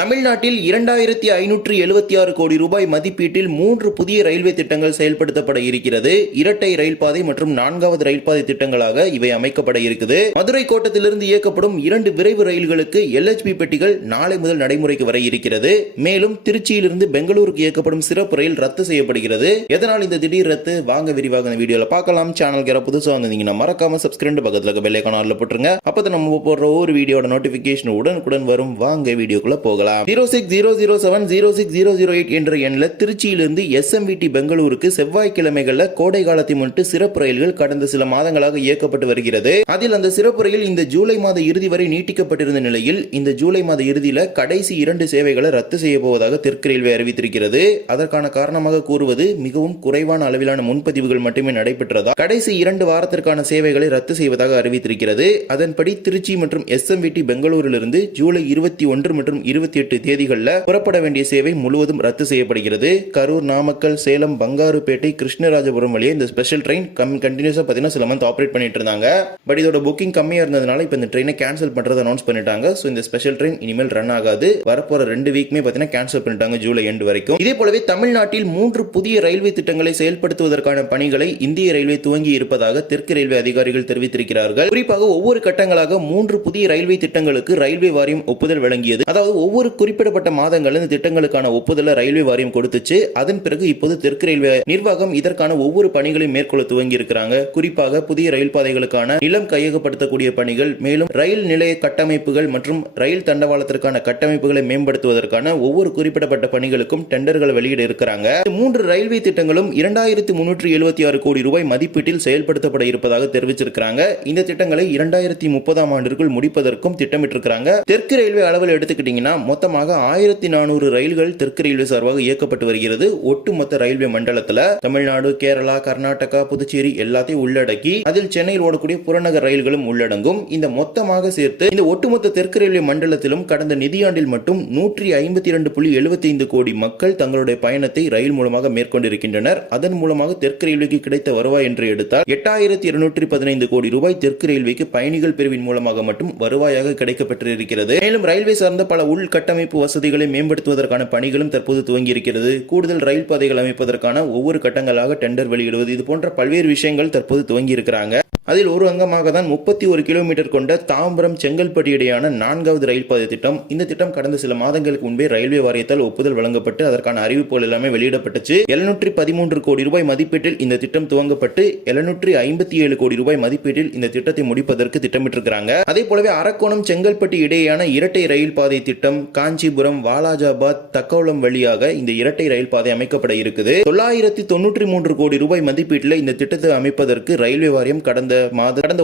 தமிழ்நாட்டில் 2576 கோடி ரூபாய் மதிப்பீட்டில் 3 புதிய ரயில்வே திட்டங்கள் செயல்படுத்தப்பட இருக்கிறது. இரட்டை ரயில் பாதை மற்றும் 4வது ரயில் பாதை திட்டங்களாக இவை அமைக்கப்பட இருக்குது. மதுரை கோட்டத்திலிருந்து இயக்கப்படும் 2 விரைவு ரயில்களுக்கு LHB பெட்டிகள் நாளை முதல் நடைமுறைக்கு வர இருக்கிறது. மேலும் திருச்சியிலிருந்து பெங்களூருக்கு இயக்கப்படும் சிறப்பு ரயில் ரத்து செய்யப்படுகிறது. எதனால் இந்த திடீர் ரத்து? வாங்க விரிவாக இந்த வீடியோல பார்க்கலாம். சேனலுக்கு யாராவது புதுசா வந்தீங்கன்னா மறக்காம சப்ஸ்கிரைப் பக்கத்துல இருக்க பெல் ஐகான் ஆல்ல போட்டுருங்க. அப்பதான் நம்ம போடுற ஒவ்வொரு வீடியோட நோட்டிபிகேஷன் உடனுக்குடன் வரும். வாங்க வீடியோக்குள்ள போகலாம். 0600706008 என்ற எண்ணில் திருச்சியிலிருந்து SMVT பெங்களூருக்கு செவ்வாய்க்கிழமைகள்ல கோடை காலத்தை முன்னிட்டு சிறப்பு ரயில்கள் கடந்த சில மாதங்களாக இயக்கப்பட்டு வருகிறது. அதில் அந்த சிறப்பு ரயில் இந்த ஜூலை மாத இறுதி வரை நீட்டிக்கப்பட்டிருந்த நிலையில் இந்த ஜூலை மாத இறுதியில கடைசி 2 சேவைகளை ரத்து செய்ய போவதாக தெற்கு ரயில்வே அறிவித்திருக்கிறது. அதற்கான காரணமாக கூறுவது மிகவும் குறைவான அளவிலான முன்பதிவுகள் மட்டுமே நடைபெற்றதா கடைசி 2 வாரத்திற்கான சேவைகளை ரத்து செய்வதாக அறிவித்திருக்கிறது. அதன்படி திருச்சி மற்றும் SMVT பெங்களூரிலிருந்து ஜூலை 21 மற்றும் 28 தேதிகளில் புறப்பட வேண்டிய சேவை முழுவதும் ரத்து செய்யப்படுகிறது. கரூர், நாமக்கல், சேலம், பங்காருப்பேட்டை, கிருஷ்ணராஜபுரம் வழியே இந்த ஸ்பெஷல் ட்ரெயின் கண்டினியூஸா பாத்தீங்கன்னா சில மந்த் ஆபரேட் பண்ணிட்டு இருந்தாங்க. பட் இதோட புக்கிங் கம்மியா இருந்ததுனால இப்ப இந்த ட்ரெயினை கேன்சல் பண்றதை அனௌன்ஸ் பண்ணிட்டாங்க. சோ இந்த ஸ்பெஷல் ட்ரெயின் இனிமேல் ரன் ஆகாது. வரப்போற 2 வீக்குமே பாத்தீங்கன்னா கேன்சல் பண்ணிட்டாங்க ஜூலை எண்ட் வரைக்கும். இதே போலவே தமிழ்நாட்டில் 3 புதிய ரயில்வே திட்டங்களை செயல்படுத்துவதற்கான பணிகளை இந்திய ரயில்வே துவங்கி இருப்பதாக தெற்கு ரயில்வே அதிகாரிகள் தெரிவித்திருக்கிறார்கள். குறிப்பாக ஒவ்வொரு கட்டங்களாக 3 புதிய ரயில்வே திட்டங்களுக்கு ரயில்வே வாரியம் ஒப்புதல் வழங்கியது. அதாவது ஒவ்வொரு குறிப்பிடப்பட்ட மாதங்கள் இந்த திட்டங்களுக்கான ஒப்புதலை ரயில்வே வாரியம் கொடுத்துச்சு. அதன் பிறகு இப்போது தெற்கு ரயில்வே நிர்வாகம் இதற்கான ஒவ்வொரு பணிகளையும் மேற்கொள்ள துவங்கி இருக்கிறாங்க. குறிப்பாக புதிய ரயில் பாதைகளுக்கான நிலம் கையகப்படுத்தக்கூடிய பணிகள், மேலும் ரயில் நிலைய கட்டமைப்புகள் மற்றும் ரயில் தண்டவாளத்திற்கான கட்டமைப்புகளை மேம்படுத்துவதற்கான ஒவ்வொரு குறிப்பிடப்பட்ட பணிகளுக்கும் டெண்டர்களை வெளியிட இருக்கிறாங்க. 3 ரயில்வே திட்டங்களும் 2376 கோடி ரூபாய் மதிப்பீட்டில் செயல்படுத்தப்பட இருப்பதாக தெரிவிச்சிருக்கிறாங்க. இந்த திட்டங்களை 2030ஆம் ஆண்டிற்குள் முடிப்பதற்கும் திட்டமிட்டிருக்கிறாங்க. தெற்கு ரயில்வே அளவில் எடுத்துக்கிட்டீங்கன்னா மொத்தமாக 1400 ரயில்கள் தெற்கு ரயில்வே சார்பாக இயக்கப்பட்டு வருகிறது. ஒட்டுமொத்த ரயில்வே மண்டலத்தில் தமிழ்நாடு, கேரளா, கர்நாடகா, புதுச்சேரி எல்லாத்தையும் உள்ளடக்கி அதில் சென்னையில் ஓடக்கூடிய புறநகர் ரயில்களும் உள்ளடங்கும். இந்த மொத்தமாக சேர்த்து இந்த ஒட்டுமொத்த தெற்கு ரயில்வே மண்டலத்திலும் கடந்த நிதியாண்டில் மட்டும் 152.75 கோடி மக்கள் தங்களுடைய பயணத்தை ரயில் மூலமாக மேற்கொண்டிருக்கின்றனர். அதன் மூலமாக தெற்கு ரயில்வேக்கு கிடைத்த வருவாய் என்று எடுத்தால் 8215 கோடி ரூபாய் தெற்கு ரயில்வேக்கு பயணிகள் பிரிவின் மூலமாக மட்டும் வருவாயாக கிடைக்கப்பட்டிருக்கிறது. மேலும் ரயில்வே சார்ந்த பல உள்கட்டமைப்பு வசதிகளை மேம்படுத்துவதற்கான பணிகளும் தற்போது துவங்கி இருக்கிறது. கூடுதல் ரயில் பாதைகள் அமைப்பதற்கான ஒவ்வொரு கட்டங்களாக டெண்டர் வெளியிடுவது, இது போன்ற பல்வேறு விஷயங்கள் தற்போது துவங்கி இருக்கிறாங்க. அதில் ஒரு அங்கமாக தான் 31 கிலோமீட்டர் கொண்ட தாம்பரம் செங்கல்பட்டு இடையான 4வது ரயில் பாதை திட்டம். இந்த திட்டம் கடந்த சில மாதங்களுக்கு முன்பே ரயில்வே வாரியத்தால் ஒப்புதல் வழங்கப்பட்டு அதற்கான அறிவிப்புகள் எல்லாமே வெளியிடப்பட்டுச்சு. 713 கோடி ரூபாய் மதிப்பீட்டில் இந்த திட்டம் துவங்கப்பட்டு 757 கோடி ரூபாய் மதிப்பீட்டில் இந்த திட்டத்தை முடிப்பதற்கு திட்டமிட்டிருக்கிறாங்க. அதே போலவே அரக்கோணம் செங்கல்பட்டு இடையேயான இரட்டை ரயில் பாதை திட்டம் காஞ்சிபுரம், வாலாஜாபாத், தக்கோலம் வழியாக இந்த இரட்டை ரயில் பாதை அமைக்கப்பட இருக்குது. 993 கோடி ரூபாய் மதிப்பீட்டில் இந்த திட்டத்தை அமைப்பதற்கு ரயில்வே வாரியம் கடந்த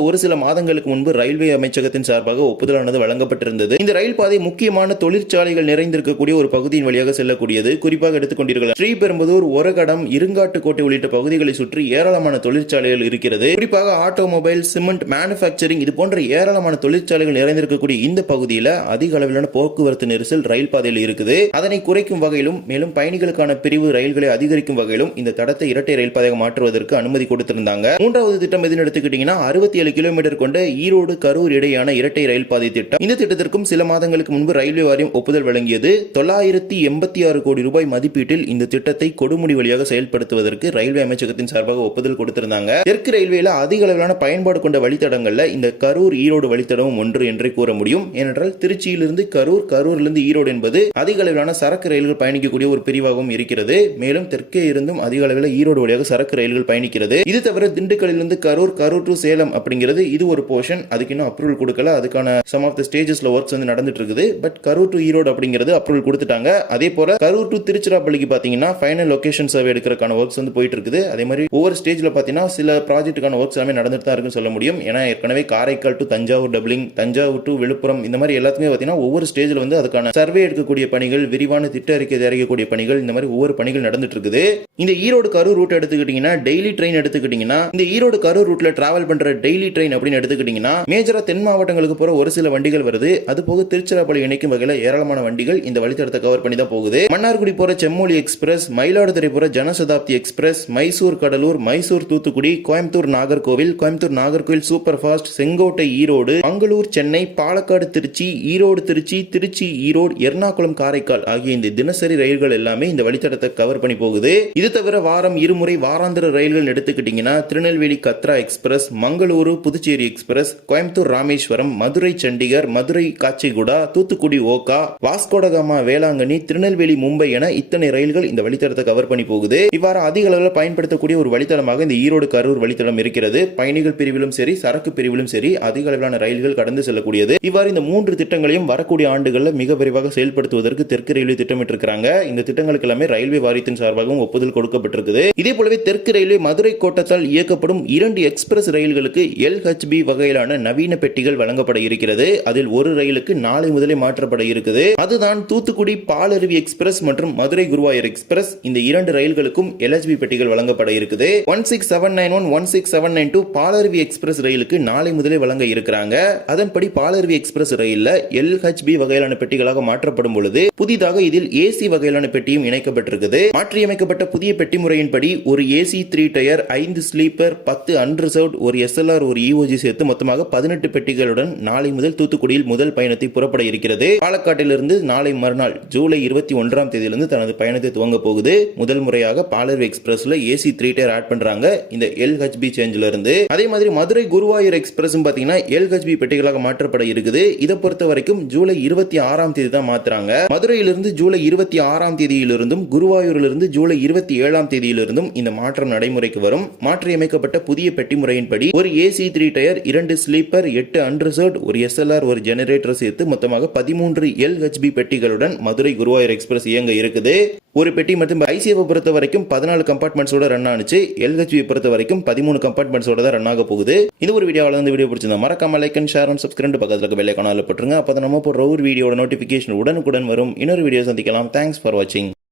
ஒரு சில மாதங்களுக்கு முன்பு ரயில்வே அமைச்சகத்தின் சார்பாக ஒப்புதலானது வழங்கப்பட்டிருந்தது. இந்த ரயில் பாதை முக்கியமான தொழிற்சாலைகள் நிறைந்திருக்கக்கூடிய ஒரு பகுதியின் வழியாக செல்லக்கூடியது. குறிப்பாக எடுத்துக்கொண்டீர்கள் ஸ்ரீபெரும்புதூர், ஒரகடம், இருங்காட்டுக்கோட்டை உள்ளிட்ட பகுதிகளை சுற்றி ஏராளமான தொழிற்சாலைகள் இருக்கிறது. குறிப்பாக ஆட்டோமொபைல், சிமெண்ட் மேனுபேக்சரிங் இது போன்ற ஏராளமான தொழிற்சாலைகள் நிறைந்திருக்கக்கூடிய இந்த பகுதியில் அதிக அளவிலான போக்குவரத்து நெரிசல் ரயில் பாதையில் இருக்குது. அதனை குறைக்கும் வகையிலும் மேலும் பயணிகளுக்கான பிரிவு ரயில்களை அதிகரிக்கும் வகையிலும் இந்த தடத்தை இரட்டை ரயில் பாதையாக மாற்றுவதற்கு அனுமதி கொடுத்திருந்தாங்க. 3வது திட்டம் எதுன்னு எடுத்துக்கிட்டீங்கன்னா 67 கிலோமீட்டர் கொண்ட ஈரோடு கரூர் இடையான இரட்டை ரயில் பாதை திட்டம். இந்த திட்டத்திற்கும் சில மாதங்களுக்கு முன்பு ரயில்வே வாரியம் ஒப்புதல் வழங்கியது. 986 கோடி ரூபாய் மதிப்பீட்டில் இந்த திட்டத்தை கொடுமுடி வழியாக செயல்படுத்துவதற்கு ரயில்வே அமைச்சகத்தின் சார்பாக ஒப்புதல் கொடுத்திருந்தாங்க. தெற்கு ரயில்வேல அதிக அளவிலான பயன்பாடு கொண்ட வழித்தடங்கள்ல இந்த கரூர் ஈரோடு வழித்தடமும் ஒன்று என்றே கூற முடியும். ஏனென்றால் திருச்சியிலிருந்து கரூர், கரூரிலிருந்து ஈரோடு என்பது அதிக அளவிலான சரக்கு ரயில்கள் பயணிக்கக்கூடிய ஒரு பிரிவாகவும் இருக்கிறது. மேலும் தெற்கே இருந்தும் அதிக அளவில் ஈரோடு வழியாக சரக்கு ரயில்கள் பயணிக்கிறது. இது தவிர திண்டுக்கல்லிருந்து கரூர், கரூர் டு சேலம் அப்படிங்கிறது இது ஒரு போர்ஷன். அதுக்கு இன்னும் அப்ரூவல் கொடுக்கல. அதுக்கான சம் ஆஃப் தி ஸ்டேஜஸ்ல வர்க்ஸ் வந்து நடந்துட்டு இருக்குது. பட் கரூர் டு ஈரோடு அப்படிங்கிறது அப்ரூவல் கொடுத்துட்டாங்க. அதே போல கரூர் டு திருச்சிராப்பள்ளிக்கு பாத்தீங்கன்னா ஃபைனல் லொகேஷன் சர்வே எடுக்கிறதுக்கான வர்க்ஸ் வந்து போயிட்டு இருக்குது. அதே மாதிரி ஒவ்வொரு ஸ்டேஜ்ல பாத்தீங்கன்னா சில ப்ராஜெக்ட்டுக்கான வர்க்ஸ் எல்லாமே நடந்துட்டு தான் இருக்குன்னு சொல்ல முடியும். ஏன்னா ஏற்கனவே Karaikal to Thanjavur doubling, Thanjavur to Villupuram இந்த மாதிரி எல்லாத்துக்குமே பாத்தீங்கன்னா ஒவ்வொரு ஸ்டேஜ்ல வந்து அதுக்கான சர்வே எடுக்கக்கூடிய பணிகள், விரிவான திட்ட அறிக்கை தயாரிக்கக்கூடிய பணிகள், இந்த மாதிரி ஒவ்வொரு பணிகள் நடந்துட்டு இருக்குது. இந்த ஈரோடு கரூர் ரூட் எடுத்துக்கிட்டீங்கன்னா டெய்லி ட்ரெயின் எடுத்துக்கிட்டீங்கன்னா இந்த ஈரோடு கரூர் ரூட்ல டிராவல் டிராவல் பண்ற டெய்லி ட்ரெயின் அப்படின்னு எடுத்துக்கிட்டீங்கன்னா மேஜரா தென் மாவட்டங்களுக்கு போற ஒரு சில வண்டிகள் வருது. அது போக திருச்சிராப்பள்ளி இணைக்கும் வகையில ஏராளமான வண்டிகள் இந்த வழித்தடத்தை கவர் பண்ணி தான் போகுது. மன்னார்குடி போற செம்மொழி எக்ஸ்பிரஸ், மயிலாடுதுறை போற Janshatabdi express, Mysore Cuddalore, Mysore Thoothukudi, Coimbatore Nagercoil, Coimbatore Nagercoil super fast, Sengottai Erode, Mangalore Chennai, Palakkad Trichy, Erode Trichy, Trichy Erode, Ernakulam Karaikal ஆகிய இந்த தினசரி ரயில்கள் எல்லாமே இந்த வழித்தடத்தை கவர் பண்ணி போகுது. இது தவிர வாரம் இருமுறை வாராந்திர ரயில்கள் எடுத்துக்கிட்டீங்கன்னா திருநெல்வேலி கத்ரா எக்ஸ்பிரஸ், மங்களூரு புதுச்சேரி எக்ஸ்பிரஸ், கோயம்புத்தூர் ராமேஸ்வரம், மதுரை சண்டிகர், மதுரை காச்சிகுடா, தூத்துக்குடி ஓகா, வாஸ்கோடகாமா வேளாங்கண்ணி, திருநெல்வேலி மும்பை என இத்தனை ரயில்கள் இந்த வழித்தடத்தை கவர் பண்ணி போகுது. இவ்வாறு அதிக அளவில் பயன்படுத்தக்கூடிய ஒரு வழித்தடமாக இந்த ஈரோடு கரூர் வழித்தடம் இருக்கிறது. பயணிகள் பிரிவிலும் சரி சரக்கு பிரிவிலும் சரி அதிக அளவிலான ரயில்கள் கடந்து செல்லக்கூடியது. இவ்வாறு இந்த 3 திட்டங்களையும் வரக்கூடிய ஆண்டுகளில் மிக விரைவாக செயல்படுத்துவதற்கு தெற்கு ரயில்வே திட்டமிட்டிருக்கிறாங்க. இந்த திட்டங்களுக்கு எல்லாமே ரயில்வே வாரியத்தின் சார்பாகவும் ஒப்புதல் கொடுக்கப்பட்டிருக்குது. இதே போலவே தெற்கு ரயில்வே மதுரை கோட்டத்தால் இயக்கப்படும் 2 எக்ஸ்பிரஸ் ரயில்களுக்கு LHB வகையிலான நவீன பெட்டிகள் வழங்கப்பட இருக்கிறது. அதில் ஒரு ரயிலுக்கு நாளை முதலே மாற்றப்பட இருக்குது. அதுதான் தூத்துக்குடி பாலருவி எக்ஸ்பிரஸ் மற்றும் மதுரை குருவாயூர் எக்ஸ்பிரஸ். இந்த 2 ரயில்களுக்கும் LHB பெட்டிகள் வழங்கப்பட இருக்குது. 16791 16792 பாலருவி எக்ஸ்பிரஸ் ரயிலுக்கு நாளை முதலே வழங்க இருக்கிறாங்க. அதன்படி பாலருவி எக்ஸ்பிரஸ் ரயில்ல LHB வகையிலான பெட்டிகளாக மாற்றப்படும் பொழுது புதிதாக இதில் AC வகையிலான பெட்டியும் இணைக்கப்பட்டிருக்குது. மாற்றியமைக்கப்பட்ட புதிய பெட்டி முறையின்படி ஒரு AC 3 டயர், 5 ஸ்லீப்பர், 10 அன்ரிசர்வ்ட், ஒரு SLR, ஒரு EOG சேர்த்து மொத்தமாக 18 பெட்டிகளுடன் நாளை முதல் தூத்துக்குடியில் முதல் பயணத்தை புறப்பட இருக்கிறது. பாலக்காட்டிலிருந்து நாளை மறுநாள் ஜூலை 21ஆம் தேதியிலிருந்து தனது பயணத்தை துவங்க போகுது. முதல் முறையாக பாலருவி எக்ஸ்பிரஸ்ல AC 3 டயர் ஆட் பண்றாங்க இந்த LHB சேஞ்சில இருந்து. அதே மாதிரி மதுரை குருவாயூர் எக்ஸ்பிரஸ் பாத்தீங்கன்னா LHB பெட்டிகளாக மாற்றப்பட இருக்குது. இதை பொறுத்த வரைக்கும் ஜூலை 26ஆம் தேதி தான் மாத்துறாங்க. மதுரையிலிருந்து ஜூலை 26ஆம் தேதியிலிருந்தும் குருவாயூரிலிருந்து ஜூலை 27ஆம் தேதியிலிருந்தும் இந்த மாற்றம் நடைமுறைக்கு வரும். மாற்றியமைக்கப்பட்ட புதிய பெட்டி முறையின்படி ஒரு AC 3 டயர், 2 ஸ்லீப்பர், 8 அன்ரிசர்வ்ட், ஒரு SLR, ஒரு ஜெனரேட்டர் சேர்த்து மொத்தமாக 13 LHB பெட்டிகளுடன் மதுரை குருவாயூர் எக்ஸ்பிரஸ் இயங்க இருக்குது. ஒரு பெட்டி மற்றும் ICF பொறுத்த வரைக்கும் 14 கம்பார்ட்மெண்ட்ஸோட ரன் ஆனிச்சு. LHB பொறுத்த வரைக்கும் 13 கம்பார்ட்மெண்ட்ஸோட தான் ரன் ஆக போகுது. இந்த ஒரு வீடியோவில் வந்து வீடியோ பிடிச்சிருந்தா மறக்காம like and share and subscribe பக்கத்துல இருக்க பெல் ஐகானை போட்டுருங்க. அப்பதான் நம்ம போடுற ஒரு வீடியோட நோட்டிபிகேஷன் உடனுக்குடன் வரும். இன்னொரு வீடியோ சந்திக்கலாம். தேங்க்ஸ் ஃபார் வாட்சிங்.